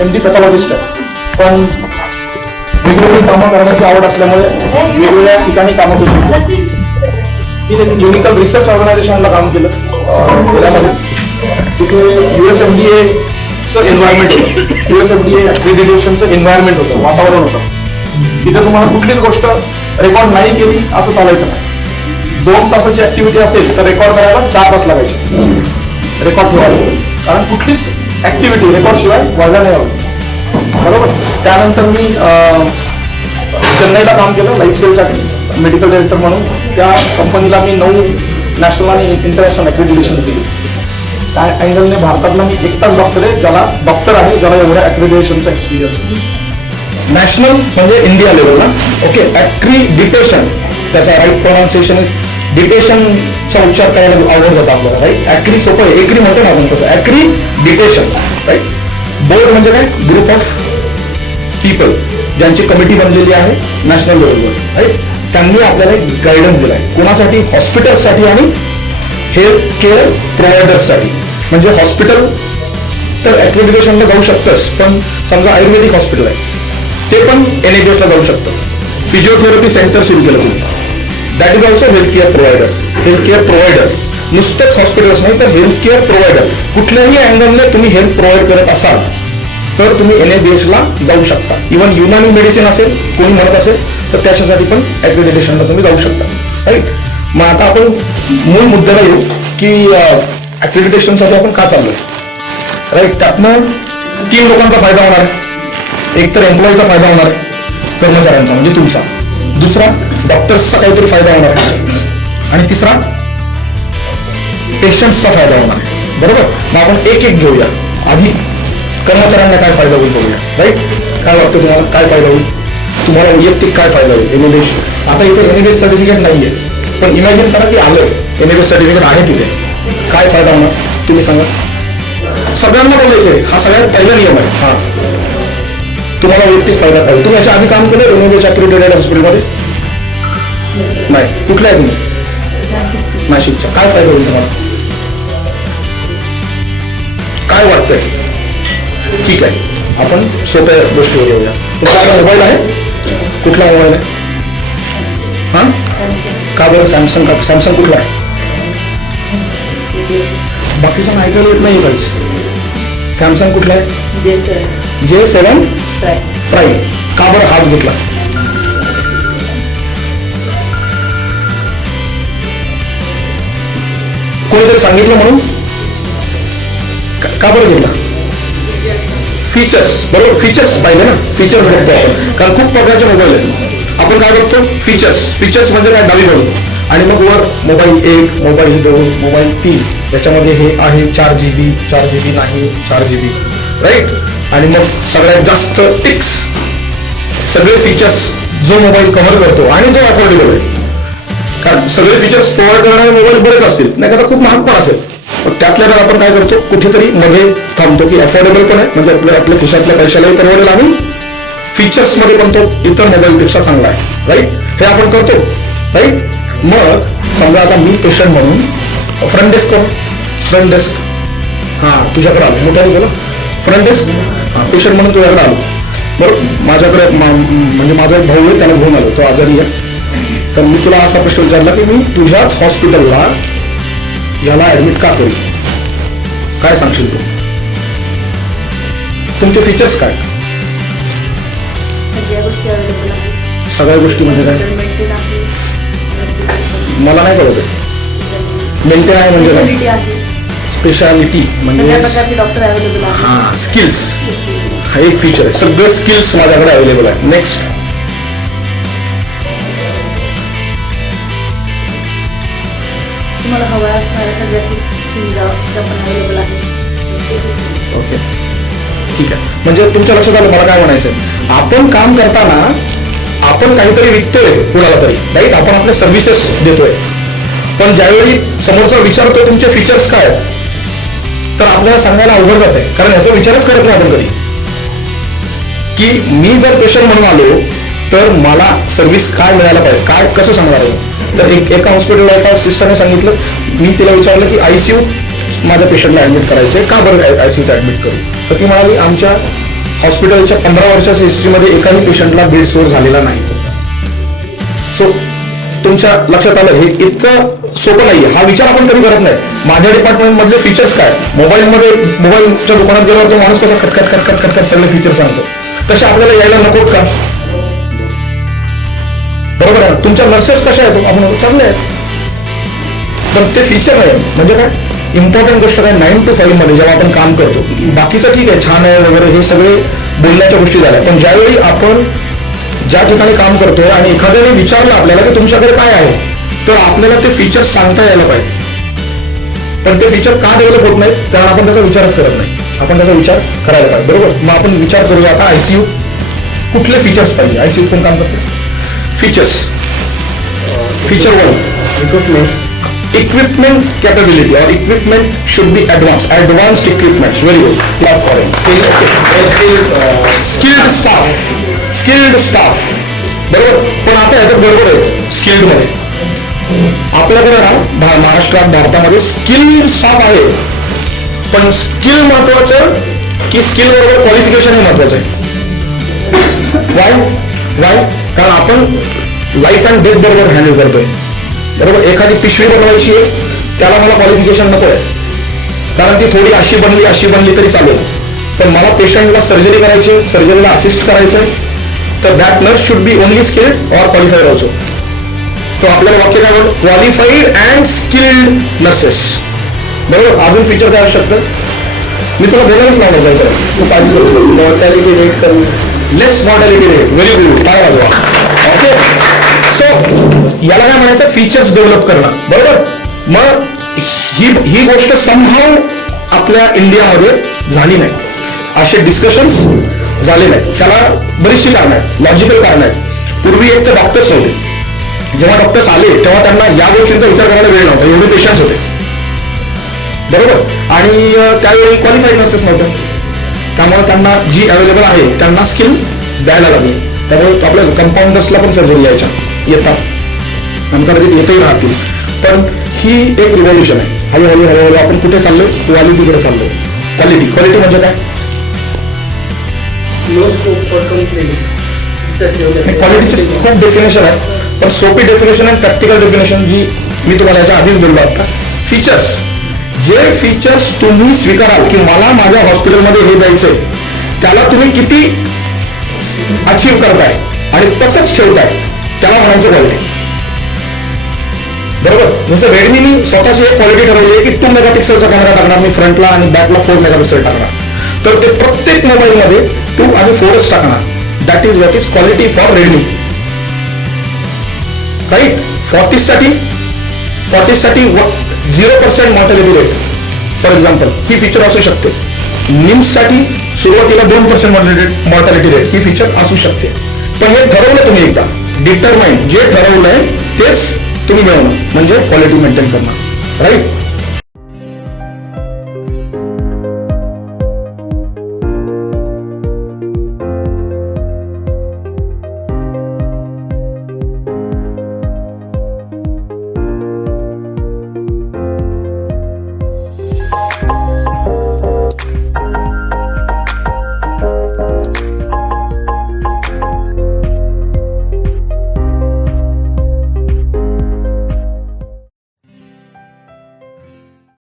MD pathologist आहे, पण वेगवेगळी कामं करण्याची आवड असल्यामुळे वेगवेगळ्या ठिकाणी कामं केली. मी क्लिनिकल रिसर्च ऑर्गनायझेशनला काम केलं पुण्यामध्ये. तिथे USHLBEचं एन्व्हायरमेंट होतं, USHLBE अक्रेडिटेशनचं एन्व्हायरमेंट होतं, वातावरण होतं. तिथे तुम्हाला कुठलीच गोष्ट रेकॉर्ड नाही केली असं चालायचं नाही. 2 तासाची ऍक्टिव्हिटी असेल तर रेकॉर्ड करायला 4 तास लागायचे रेकॉर्ड ठेवायला, कारण कुठलीच ऍक्टिव्हिटी रेकॉर्ड शिवाय व्हायला नाही हवी. बरोबर. त्यानंतर मी चेन्नईला काम केलं लाईफ सेलसाठी मेडिकल डायरेक्टर म्हणून. त्या कंपनीला मी 9 नॅशनल आणि इंटरनॅशनल अक्रेडिटेशन दिली. त्या अँगलने भारतातला मी एकटाच डॉक्टर आहे ज्याला एवढ्या अक्रेडिटेशनचा एक्सपिरियन्स आहे. नॅशनल म्हणजे इंडिया लेवलला. ओके. ॲक्रिडिटेशन, त्याचा राईट प्रोनाउन्सिएशन इज डिटेशनचा उच्चार करायला आवड जातं आपल्याला, राईट. ॲक्री सोपं आहे, एकरी म्हणतो ना आपण तसं, ॲक्रिडिटेशन, राईट. बोर्ड म्हणजे काय, ग्रुप ऑफ पीपल ज्यांची कमिटी बनलेली आहे नॅशनल लेवलवर, राईट. त्यांनी आपल्याला एक गायडन्स दिलाय कोणासाठी, हॉस्पिटल्ससाठी आणि हेल्थ केअर प्रोव्हायडर्ससाठी. म्हणजे हॉस्पिटल तर ॲक्रेडिटेशनला जाऊ शकतंच, पण समजा आयुर्वेदिक हॉस्पिटल आहे ते पण NABHला जाऊ शकतं. फिजिओथेरपी सेंटर सुरू केलं तुम्ही, that is also health care provider. Health care provider नुसतेच हॉस्पिटल्स नाही तर हेल्थ केअर प्रोव्हायडर, कुठल्याही अँगलने तुम्ही हेल्थ प्रोव्हाइड करत असाल तर तुम्ही NABHला जाऊ शकता. इव्हन युनानी मेडिसिन असेल कोणी म्हणत असेल तर त्याच्यासाठी पण ॲक्रेडिटेशनला तुम्ही जाऊ शकता, राईट. मग आता आपण मूळ मुद्द्याला येऊ की ॲक्रेडिटेशनसाठी आपण का चाललोय, राईट. त्यातनं 3 लोकांचा फायदा होणार आहे. एक तर एम्प्लॉईचा फायदा होणार आहे, कर्मचाऱ्यांचा म्हणजे तुमचा. दुसरा डॉक्टर्सचा काहीतरी फायदा होणार आहे. आणि तिसरा पेशंट्सचा फायदा होणार आहे. बरोबर. मग आपण एक एक घेऊया. आधी कर्मचाऱ्यांना काय फायदा होईल बघूया, राईट. काय वाटतं तुम्हाला, काय फायदा होईल तुम्हाला, वैयक्तिक काय फायदा होईल. NABH आता इथे NABH सर्टिफिकेट नाहीये, पण इमॅजिन करा की आलं NABH सर्टिफिकेट आहे तिथे, काय फायदा होणार तुम्ही सांगा. सगळ्यांना बोलायचंय, हा सगळ्यात पहिला नियम आहे. हा, तुम्हाला वैयक्तिक फायदा काय. तुम्ही याच्या आधी काम केलं NABH अक्रेडिटेड हॉस्पिटलमध्ये? नाही. कुठलं आहे तुम्ही? नाशिकच्या. काय फायदा होईल तुम्हाला, काय वाटतंय? ठीक आहे, आपण सोप्या गोष्टीवर येऊया. तुमचा मोबाईल आहे, कुठला मोबाईल आहे? हा, का बरं सॅमसंग? का सॅमसंग कुठला आहे? बाकीचं ऐकायला येत नाही काहीच. सॅमसंग कुठला आहे? J7 prime. का बरं हाच घेतला? कोणीतरी सांगितलं म्हणून? का बरं घेतला? फीचर्स. बरोबर, फीचर्स पाहिले ना, फीचर्स बघतो आपण, कारण खूप प्रकारचे मोबाईल आहेत. आपण काय बघतो? फीचर्स म्हणजे काय, डावी बाजू. आणि मग वर मोबाईल 1, मोबाईल 2, मोबाईल 3, याच्यामध्ये हे आहे 4GB, 4GB नाही 4GB, राईट. आणि मग सगळ्यात जास्त टिक्स, सगळे फीचर्स जो मोबाईल कव्हर करतो आणि जो अफोर्डेबल आहे. कारण सगळे फीचर्स प्रोव्हाइड करणारे मोबाईल बरेच असतील, नाही का खूप महाग पण असेल, पण त्यातल्या आपण काय करतो, कुठेतरी मध्ये थांबतो की अफोर्डेबल पण आहे, म्हणजे आपल्या खिशातल्या पैशालाही परवडेल आणि फीचर्स मध्ये पण तो इतर मोबाईलपेक्षा चांगला आहे, राईट. हे आपण करतो, राईट. मग समजा आता मी पेशंट म्हणून फ्रंट डेस्क हां तुझ्याकडे आलो, मोठ्याने बोला, फ्रंट डेस्क पेशंट म्हणून तुझ्याकडे आलो. बरोबर. माझ्याकडे म्हणजे माझा एक भाऊ आहे, त्याला घेऊन आलो, तो आजारी आहे. तर मी तुला असा प्रश्न विचारला की मी तुझ्याच हॉस्पिटलला याला ऍडमिट का करू, काय सांगशील तू? तुमचे फीचर्स काय? सगळ्या गोष्टी म्हणजे काय मला नाही कळत. मेंटेन आहे म्हणजे काय? स्पेशालिटी म्हणजे हां स्किल्स, हा एक फीचर आहे. सगळे स्किल्स माझ्याकडे अवेलेबल आहे. नेक्स्ट, तुम्हाला हव्या असणाऱ्या सगळ्या सुविधा अवेलेबल आहे. ओके, ठीक आहे. म्हणजे तुमच्या लक्षात आलं मला काय म्हणायचं, आपण काम करताना आपण काहीतरी विकतोय कुणाला तरी, राईट. आपण आपल्या सर्व्हिसेस देतोय, पण ज्यावेळी समोरचा विचारतोय तुमचे फीचर्स काय, तर आपल्याला सांगायला अवघड जात आहे, कारण याचा विचारच करत नाही आपण कधी, की मी जर पेशंट म्हणून आलो तर मला सर्व्हिस काय मिळायला पाहिजे, काय कसं सांगणार आहे. तर एका हॉस्पिटलला एका सिस्टरने सांगितलं, मी तिला विचारलं की ICU माझ्या पेशंटला ऍडमिट करायचंय, का बरं ICUत ऍडमिट करू. तर ती म्हणाली आमच्या हॉस्पिटलच्या 15 वर्षाच्या हिस्ट्रीमध्ये एकाही पेशंटला बेड सोर झालेला नाही. सो तुमच्या लक्षात आलं हे इतकं सोपं नाहीये. हा विचार आपण कधी करत नाही. माझ्या डिपार्टमेंट मधले फीचर्स काय, मोबाईलच्या दुकानात गेल्यावर तो माणूस कसा खटखट सगळे फीचर सांगतो, तसे आपल्याला यायला नकोत का? बरोबर आहे. तुमच्या नर्सेस कशा आहेत आपण चांगले आहेत, पण ते फीचर नाही. म्हणजे काय इम्पॉर्टंट गोष्ट काय 9 to 5 मध्ये जेव्हा आपण काम करतो बाकीचं ठीक आहे, छान आहे वगैरे, हे सगळे बोलण्याच्या गोष्टी झाल्या. पण ज्यावेळी आपण ज्या ठिकाणी काम करतोय आणि एखाद्याने विचारलं आपल्याला की तुमच्याकडे काय आहे, तर आपल्याला ते फीचर्स सांगता यायला पाहिजे. पण ते फीचर का डेव्हलप होत नाही, कारण आपण त्याचा विचारच करत नाही. आपण त्याचा विचार करायला पाहिजे. बरोबर. मग आपण विचार करूया आता आयसीयू कुठले फीचर्स पाहिजे. आयसीयू कोण काम करते. Features. Feature 1 equipment capability or equipment should be advanced equipments. Very good. Clap for him. Skilled staff. बरोबर. पण आता याच्यात गडबड आहे स्किल्ड मध्ये. आपल्याकडे ना महाराष्ट्रात भारतामध्ये स्किल स्टाफ आहे, पण स्किल महत्वाचं की स्किल बरोबर क्वालिफिकेशन हे महत्वाचं आहे. वाय कारण आपण लाईफ अँड डेथ बरोबर हँडल करतोय. बरोबर. एखादी पिशवी बनवायची आहे, त्याला मला क्वालिफिकेशन नको आहे, कारण ती थोडी अशी बनली तरी चालेल. पण मला पेशंटला सर्जरी करायची, सर्जरीला असिस्ट करायचं, तर that nurse should be only skilled or qualified also. तो आपल्याला वाक्य काय बोलतो, क्वालिफाईड अँड स्किल्ड नर्सेस. बरोबर. अजून फीचर काय असू शकतं, मी तुला बोलायलाच लावणार जायचं, तू पाहिजे मॉर्टॅलिटी रेट कमी, लेस मॉर्टॅलिटी रेट. Very good. काय वाजवा. ओके. सो याला काय म्हणायचं, फीचर्स डेव्हलप करणं. बरोबर. मग ही गोष्ट समहाव आपल्या इंडियामध्ये झाली नाही, असे डिस्कशन्स झाले नाहीत. त्याला बरीचशी कारणं आहेत, लॉजिकल कारणं आहेत. पूर्वी एक तर डॉक्टर्स होते, जेव्हा डॉक्टर्स आले तेव्हा त्यांना या गोष्टींचा विचार करायला वेळ नव्हता, एवढे पेशंट्स होते. बरोबर. आणि त्यावेळी क्वालिफाईड नर्सेस नव्हते, त्यामुळे त्यांना जी अवेलेबल आहे त्यांना स्किल द्यायला लागली. त्यामुळे आपल्या कंपाऊंडर्सला पण सर्जरी येतात, नंतर येतही राहतील. पण ही एक रिव्हॉल्युशन आहे. हळूहळू आपण कुठे चाललोय, क्वालिटीकडे चाललोय. क्वालिटी म्हणजे काय, क्वालिटीची खूप डेफिनेशन आहे, पण सोपी डेफिनेशन आणि प्रॅक्टिकल डेफिनेशन जी मी तुम्हाला याच्या आधीच बोललो आता. फीचर्स, जे फीचर्स तुम्ही स्वीकाराल की मला माझ्या हॉस्पिटलमध्ये हे द्यायचंय, त्याला तुम्ही किती अचीव्ह करताय आणि तसंच ठेवताय, त्याला म्हणायचं क्वालिटी. बरोबर. जसं रेडमीनी स्वतःची एक क्वालिटी ठरवली आहे की 2 मेगापिक्सेलचा कॅमेरा टाकणार मी फ्रंटला आणि बॅकला 4 मेगापिक्सेल टाकणार, तर ते प्रत्येक मोबाईलमध्ये 2 आणि 4च टाकणार. That is what is quality for Redmi. Right. 40 साठी 0% मॉर्टॅलिटी रेट फॉर एक्झाम्पल, ही फीचर असू शकते. निम्ससाठी सुरुवातीला 2% मॉर्टॅलिटी रेट, ही फीचर असू शकते. पण हे ठरवलं तुम्ही एकदा, डिटरमाइन, जे ठरवलंय तेच तुम्ही मिळवणं म्हणजे क्वालिटी मेंटेन करणं. राईट.